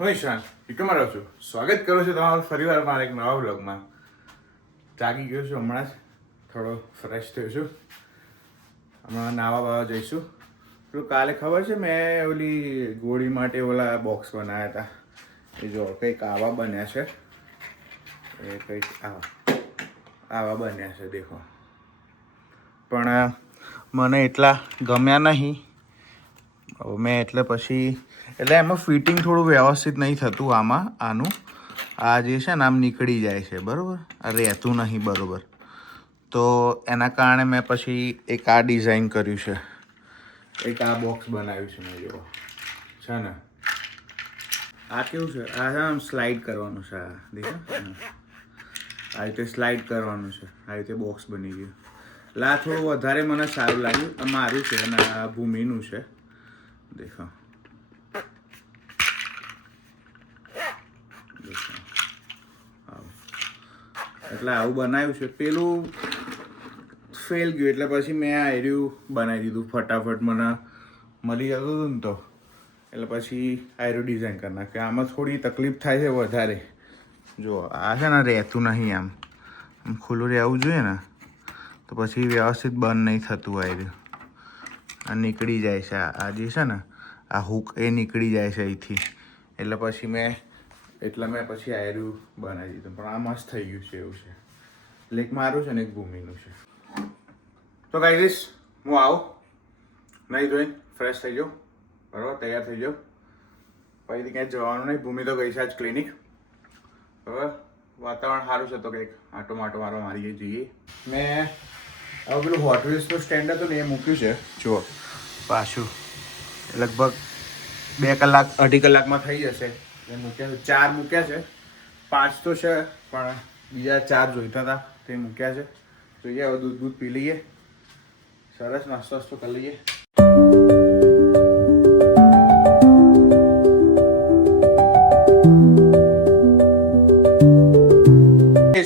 હું ઈશાન વિક્રમ રહું છું. સ્વાગત કરું છું તમારું ફરીવાર મારા એક નવા વ્લોગમાં. જાગી ગયો છું હમણાં જ, થોડો ફ્રેશ થયો છું. હમણાં નાવા બાવા જઈશું. પેલું કાલે ખબર છે મેં ઓલી ગોળી માટે ઓલા બોક્સ બનાવ્યા હતા. એ જો કંઈક આવા બન્યા છે. એ કંઈક આવા બન્યા છે દેખો. પણ મને એટલા ગમ્યા નહીં. મેં એટલે પછી એમાં ફિટિંગ થોડું વ્યવસ્થિત નહીં થતું આનું. આ જે છે ને આમ નીકળી જાય છે, બરાબર. આ રહેતું નહીં બરાબર. તો એના કારણે મેં પછી એક આ ડિઝાઇન કર્યું છે. એક આ બોક્સ બનાવ્યું છે મેં જેવો છે ને. આ કેવું છે, આ છે આમ સ્લાઇડ કરવાનું છે. આ દેખો આ રીતે સ્લાઇડ કરવાનું છે. આ રીતે બોક્સ બની ગયું. એટલે આ થોડું વધારે મને સારું લાગ્યું. આ મારું છે અને આ ભૂમિનું છે. દેખો એટલે આવું બનાવ્યું છે. પેલું ફેલ ગયું એટલે પછી મેં આ એર્યું બનાવી દીધું ફટાફટ. મને મળી જતું હતું ને તો એટલે પછી આયરું ડિઝાઇન કરી નાખ્યું. આમાં થોડી તકલીફ થાય છે વધારે. જો આ છે ને રહેતું નહીં, આમ ખુલ્લું રહેવું જોઈએ ને, તો પછી વ્યવસ્થિત બંધ નહીં થતું. આયરું આ નીકળી જાય છે. આ જે છે ને આ હુક એ નીકળી જાય છે અહીંથી. એટલે પછી મેં પછી આયરું બનાવી દીધું. પણ આ મસ્ત થઈ ગયું છે એવું છે. એટલે એક મારું છે ને એક ભૂમિનું છે. તો ગાઈઝ હું આવું, નહીં ધોઈને ફ્રેશ થઈ જાઉં, બરાબર, તૈયાર થઈ જાઉં. ફરીથી ક્યાંય જવાનું નહીં. ભૂમિ તો ગઈ છે આજ ક્લિનિક. બરાબર, વાતાવરણ સારું છે તો કંઈક આટો મારવા મારીએ જઈએ. મેં હવે પેલું હોટ વ્હીલ્સનું સ્ટેન્ડ હતું ને એ મૂક્યું છે. જુઓ પાછું લગભગ 2 કલાક 2.5 કલાકમાં થઈ જશે. એ મૂક્યા છે, 4 મૂક્યા છે. 5 તો છે પણ બીજા 4 જોઈતા હતા તે મૂક્યા છે. જોઈએ હવે દૂધ પી લઈએ, સરસ નાસ્તો કરી લઈએ.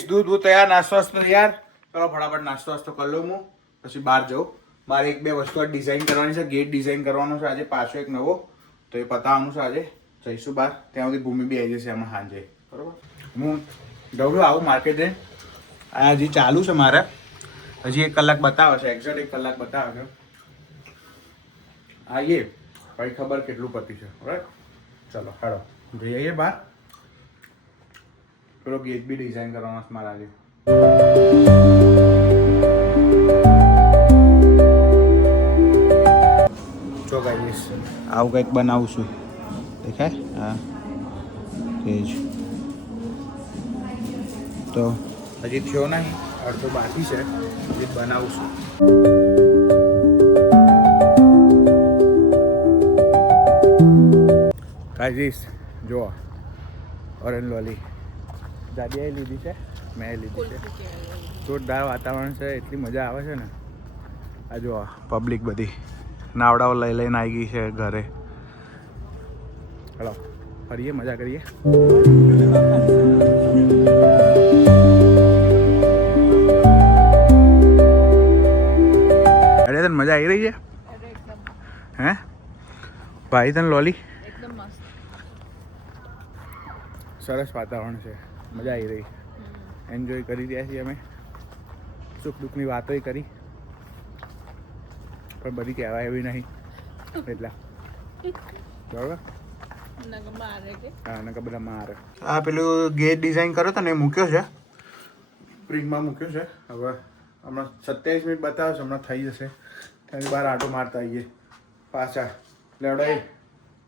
દૂધ તૈયાર, નાસ્તો તૈયાર. ચલો ફટાફટ નાસ્તો કરી લઉં હું, પછી બહાર જાઉં. મારે 1-2 વસ્તુ ડિઝાઇન કરવાની છે. ગેટ ડિઝાઇન કરવાનો છે આજે પાછો એક નવો, તો એ પતાવવાનું છે આજે. જઈશું બહાર, ત્યાં સુધી ભૂમિ બી આવી જશે હમણાં સાંજે, બરાબર. હું જઉં આવું માર્કેટે. આ હજી ચાલુ છે મારે, હજી 1 કલાક બતાવે છે, એક્ઝેક્ટ 1 કલાક બતાવે છે. આવીએ પછી ખબર કેટલું પતી છે, બરાબર. ચલો હાલો જઈ આવીએ બહાર. પેલો ગેટ બી ડિઝાઇન કરવાનો છે મારા આજે. જો ગાઈસ આવું કંઈક બનાવું છું, દેખાય? હા એ જ. તો હજી થયો નહીં, અડધો બાકી છે, હજી બનાવું છું. ગાઈસ જુઓ ઓરેન્જ લોલી દાદીએ લીધી છે, મેં લીધી છે. જોરદાર વાતાવરણ છે, એટલી મજા આવે છે ને. આ જુઓ પબ્લિક બધી નાવડાઓ લઈને આવી ગઈ છે ઘરે. હલો ફરીએ, મજા કરીએ. અરે તને મજા આવી રહી છે? હે ભાઈ તને લોલી? સરસ વાતાવરણ છે, મજા આવી રહી. એન્જોય કરી રહ્યા છીએ અમે. સુખ દુઃખની વાતોય કરી, પણ બધી કહેવાય એવી નહીં એટલા, બરાબર. હા નકા બધા મારે. આ પેલું ગેટ ડિઝાઇન કર્યો હતો ને એ મૂક્યો છે, પ્રિન્ટમાં મૂક્યો છે. હવે હમણાં 27 મિનિટ બતાવે છે, હમણાં થઈ જશે. ત્યાંથી બહાર આટો મારતા આવીએ પાછા. લેવડો એ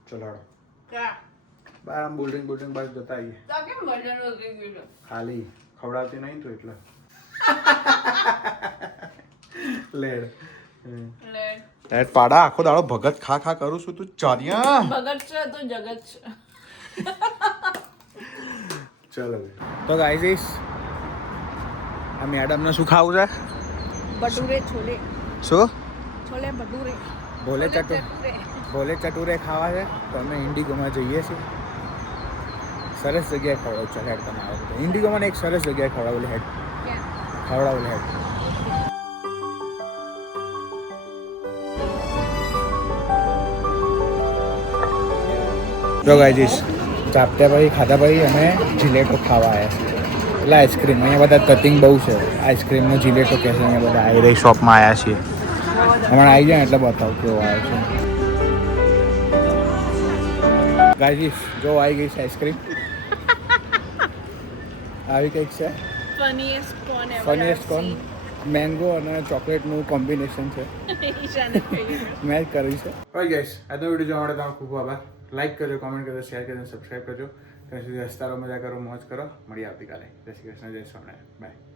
ચલો બહાર આમ બિલ્ડિંગ બાજુ જતા આવીએ. ખાલી ખવડાવતી નહીં તો એટલે લેડ પાડા આખો દાડો ભગત ખા કરું છું. તું ચારિયા ભગત છે તો જગત છે. ચલો તો ગાઈસ આ મેડમને શું ખાવું છે? ભટુરે છોલે. શું? છોલે ભટુરે. ભોલે ચટુરે ખાવા છે. તો અમે ઇન્ડિગોમાં જઈએ છીએ. સરસ જગ્યાએ ખવડાવું. ચાલ હેડ તમે આવો. ઇન્ડિગોમાં એક સરસ જગ્યાએ ખવડાવેલી હેડ. ખવડાવેલી હેડ. જો ગાઈસ કાપ્યા પછી ખાધા પછી અમે જીલેટો ખાવા આવ્યા છીએ એટલે આઈસ્ક્રીમ અહીંયા બધા કટિંગ બહુ છે આઈસ્ક્રીમનો જીલેટો કહે છે અહીંયા બધા આવી રહી શોપમાં આવ્યા છીએ હમણાં આવી જાય એટલે બતાવું કેવો આવ્યો છે ગાઈસ જો આવી ગઈ છે આઈસ્ક્રીમ આવી કંઈક છે ફનીએસ્ટ કોન ફનીએસ્ટ કોન મેંગો અને ચોકલેટનું કોમ્બિનેશન છે મેં જ કર્યું છે ઓકે ગાઈસ આજનો વિડીયો જોવા માટે તમારો ખૂબ આભાર લાઈક કરજો કોમેન્ટ કરજો શેર કરજો સબસ્ક્રાઈબ કરજો ત્યાં સુધી હસતા રહો મજા કરો મોજ કરો મળીએ આવતીકાલે જય શ્રી કૃષ્ણ જય સ્વામિનારાયણ બાય